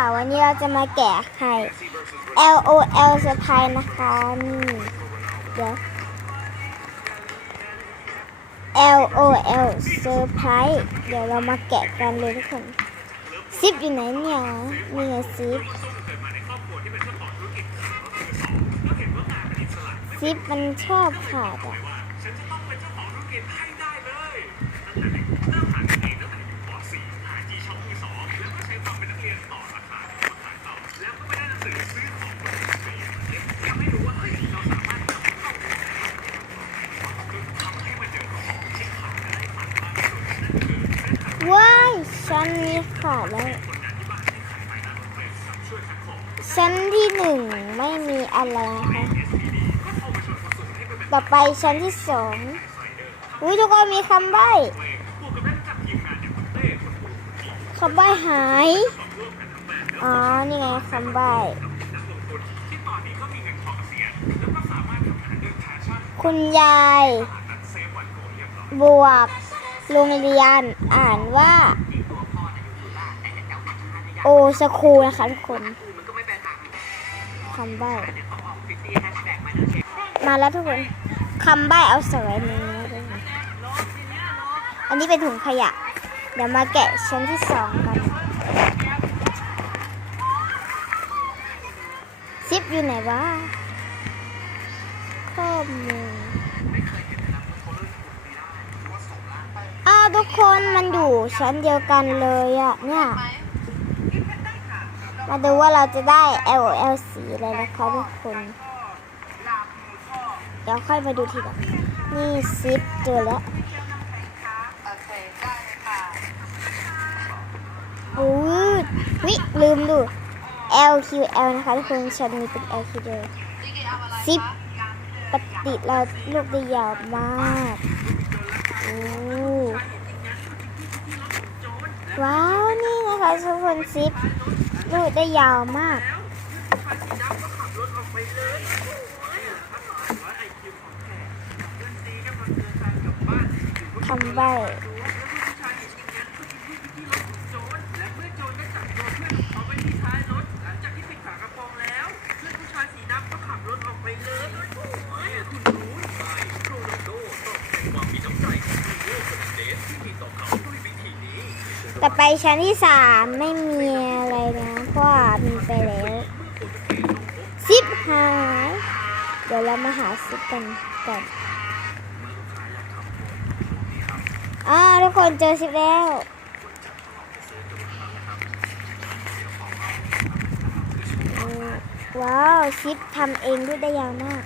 ค่ะ วันนี้เราจะมาแกะไข่ L O L เซอร์ไพรส์นะคะนี่เดี๋ยว L O L เซอร์ไพรส์เดี๋ยวเรามาแกะกันเลยทุกคนซิปอยู่ไหนเนี่ยนี่ไงซิปซิปมันชอบขาดอะ ว้ายชั้นนี้ขาดแล้ว ชั้นที่หนึ่งไม่มี อะไรนะคะต่อไปชั้นที่สองอุ้ยทุกคนมีคำใบ้คำใบ้หาย อ๋อ นี่ไงคำใบ้คุณยาย บวก โรงเรียน อ่านว่า โอสคูนะคะทุกคน คำใบ้มาแล้วทุกคนคำใบ้เอาใส่ไว้ในนี้ด้วยอันนี้เป็นถุงขยะ เดี๋ยวมาแกะชั้นที่สองกันซิปอยู่ไหนวะข้อมูลอ้าวทุกคนมันอยู่ชั้นเดียวกันเลยอะเนี่ย มาดูว่าเราจะได้ L O L สีอะไรนะคะทุกคน เดี๋ยวค่อยมาดูทีหลังนี่ซิปเจอแล้วอู้วิลืมดู L Q L นะคะทุกคนชั้นนี้เป็น L Q L ซิปปฏิเราลูกได้ยาวมากโอ้ว้าว นี่นะคะทุกคนซิป ลูกได้ยาวมาก ทำใบต่อไปชั้นที่สามไม่มีอะไรนะ เพราะว่ามีไปแล้วซิปหาย เดี๋ยวเรามาหาซิปกันก่อนอ่าทุกคนเจอซิปแล้วว้าว ซิปทำเองด้วยได้ยาวมาก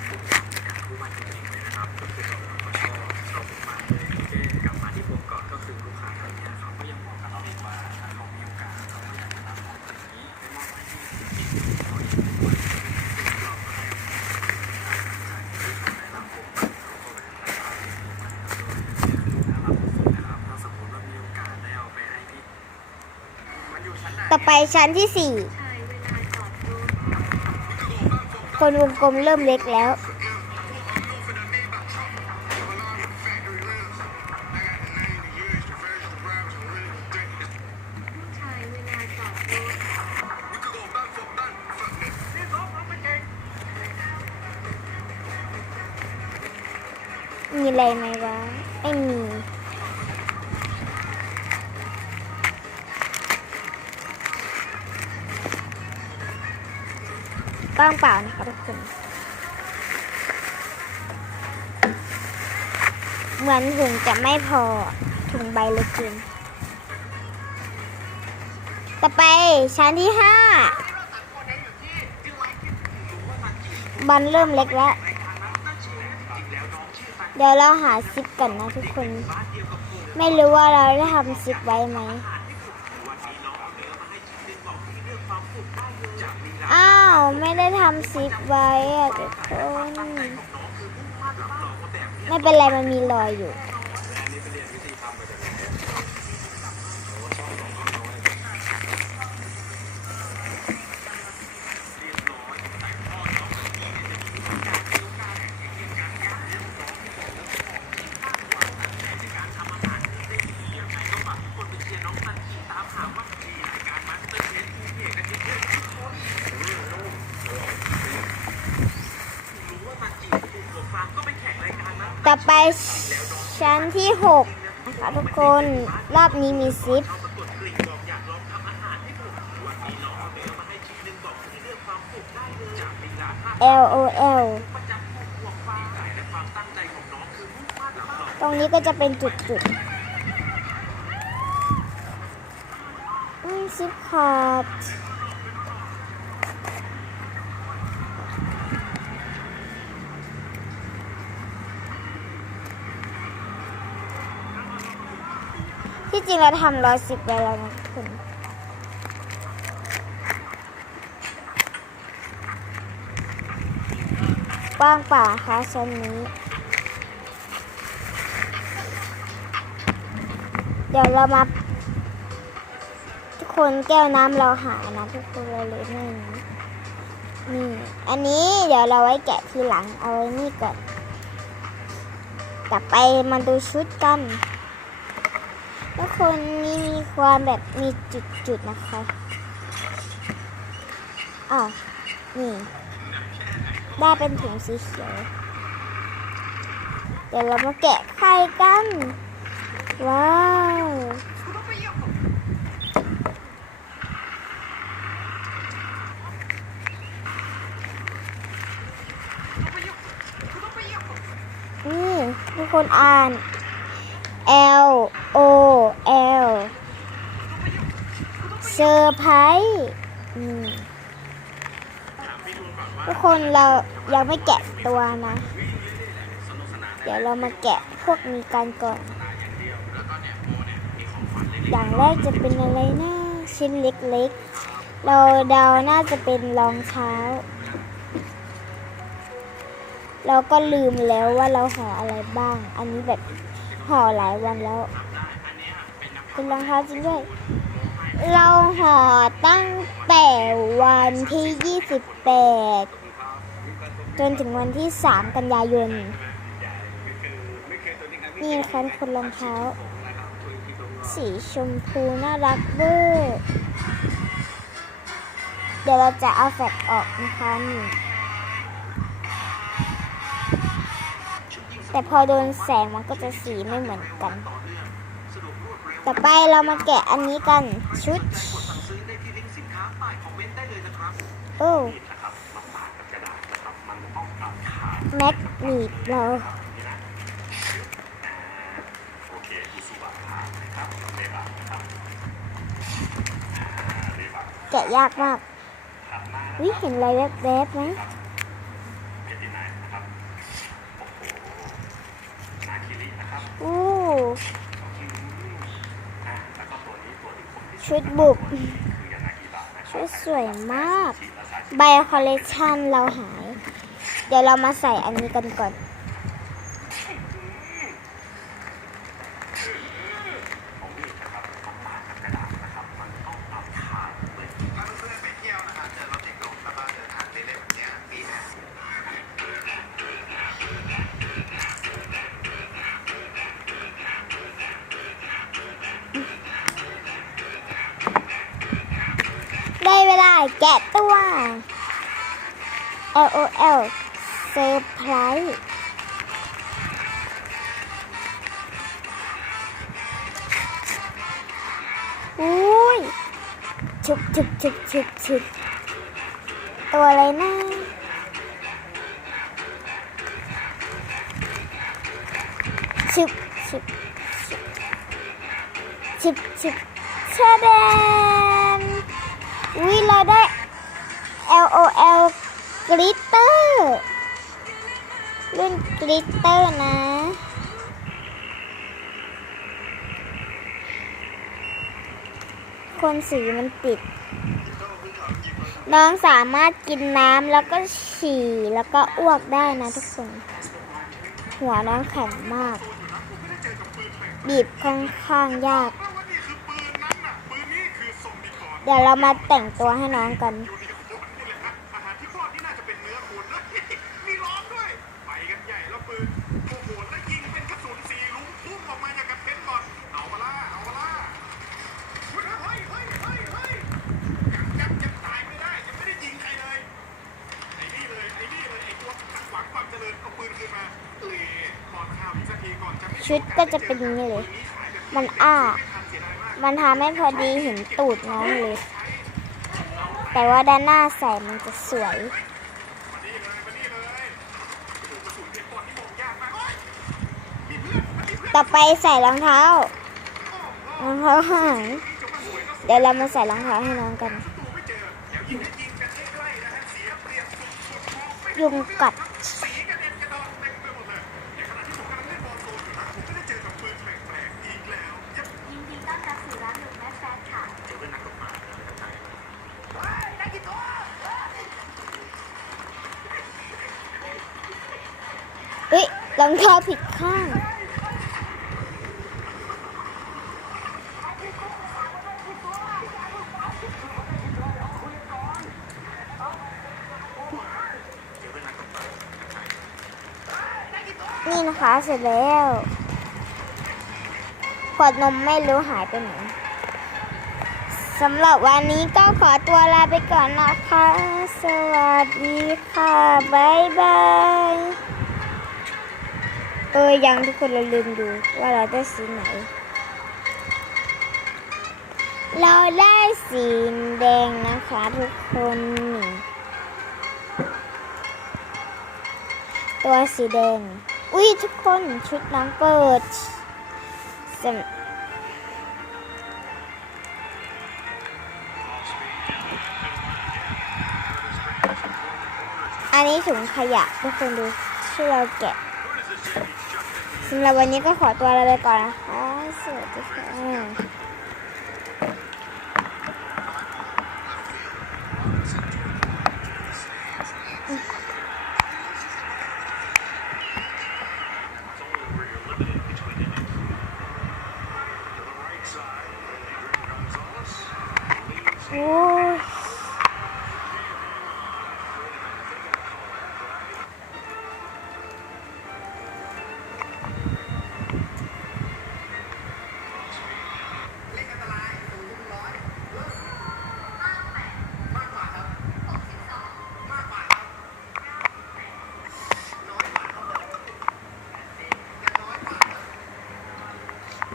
ชั้นที่สี่คนวงกลมเริ่มเล็กแล้ว มีอะไรไหมวะ ไม่มี บ้างเปล่านะคะทุกคน เหมือนถุงจะไม่พอถุงใบเล็กเกินต่อไปชั้นที่ห้าบอลเริ่มเล็กแล้ว เดี๋ยวเราหาซิปกันนะทุกคน ไม่รู้ว่าเราได้ทำซิปไว้ไหม อ้าไม่ได้ทำซิปไว้อะทุกคน ไม่เป็นไรมันมีรอยอยู่ 6นะคะทุกคนรอบนี้มีซิปเอลโอเอลตรงนี้ก็จะเป็นจุดจุดซิปคอร์ ที่จริงเราทำร้อยสิบไปแล้วนะทุกคนกว้างป่าคะชั้นนี้ เดี๋ยวเรามาทุกคนแก้วน้ำเราหายนะทุกคนเราเลยไม่นี้นี่อันนี้เดี๋ยวเราไว้แกะทีหลังเอาไว้นี่ก่อนต่อไปมาดูชุดกัน ทุกคนนี่มีความแบบมีจุดๆนะคะอ้าวนี่ ได้เป็นถุงสีเขียว เดี๋ยวเรามาแกะไข่กัน ว้าวนี่ทุกคนอ่าน L O L เซอร์ไพรส์ทุกคนเรายังไม่แกะตัวนะ เดี๋ยวเรามาแกะพวกนี้กันก่อน อย่างแรกจะเป็นอะไรนะชิ้นเล็กๆ เราเดาน่าจะเป็นรองเท้า เราก็ลืมแล้วว่าเราห่ออะไรบ้าง อันนี้แบบห่อหลายวันแล้ว เป็นรองเท้าจริงด้วย เราห่อตั้งแต่วันที่ 28 จนถึงวันที่ 3 กันยายน นี่นะคะทุกคนรองเท้า สีชมพูน่ารักเวอร์เดี๋ยวเราจะเอาแฟกออกนะคะนี่แต่พอโดนแสงมันก็จะสีไม่เหมือนกัน ต่อไปเรามาแกะอันนี้กันชุดโอ้แม็กนีบเราแกะยากมากวิเห็นอะไรแวบๆไหม อู้ ชุดบุก ชุดสวยมาก ใบคอลเลคชันเราหาย เดี๋ยวเรามาใส่อันนี้กันก่อน แกะตัว L O L เซอร์ไพรส์อุ้ยชุบชุบชุบชุบชุบตัวอะไรนะชุบชุบชุบชุบชุบชาแด นวิเราได้ L O L กลิตเตอร์รุ่นกลิตเตอร์นะคนสีมันติด น้องสามารถกินน้ำแล้วก็ฉี่แล้วก็อ้วกได้นะทุกคน หัวน้องแข็งมาก บีบค่อนข้างยาก เดี๋ยวเรามาแต่งตัวให้น้องกัน ชุดก็จะเป็นอย่างนี้เลย มันอ้า มันทำให้พอดีเห็นตูดน้องเลย แต่ว่าด้านหน้าใส่มันจะสวย ต่อไปใส่รองเท้ารองเท้าหายเดี๋ยวเรามาใส่รองเท้าให้น้องกัน ยุงกัด ยินดีต้อนรับสู่ร้านหนุ่มแม่แฟนค่ะ เฮ้ยรองเท้าผิดข้างนี่นะคะเสร็จแล้วขวดนมไม่รู้หายไปไหนสำหรับวันนี้ก็ขอตัวลาไปก่อนนะคะ สวัสดีค่ะ บ๊ายบาย เออยังทุกคนเราลืมดูว่าเราได้สีไหน เราได้สีแดงนะคะทุกคนตัวสีแดง อุ้ยทุกคนชุดน้องเปิดสำอันนี้ถุงขยะทุกคนดูที่เราแกะ สำหรับวันนี้ก็ขอตัวลาไปก่อนนะคะ สวัสดีค่ะโอ้ย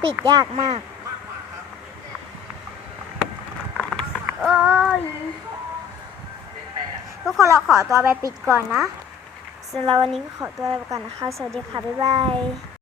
ปิดยากมาก โอ้ย ทุกคนเราขอตัวไปปิดก่อนนะสำหรับวันนี้ก็ขอตัวไปก่อนนะคะ สวัสดีค่ะ บ๊ายบาย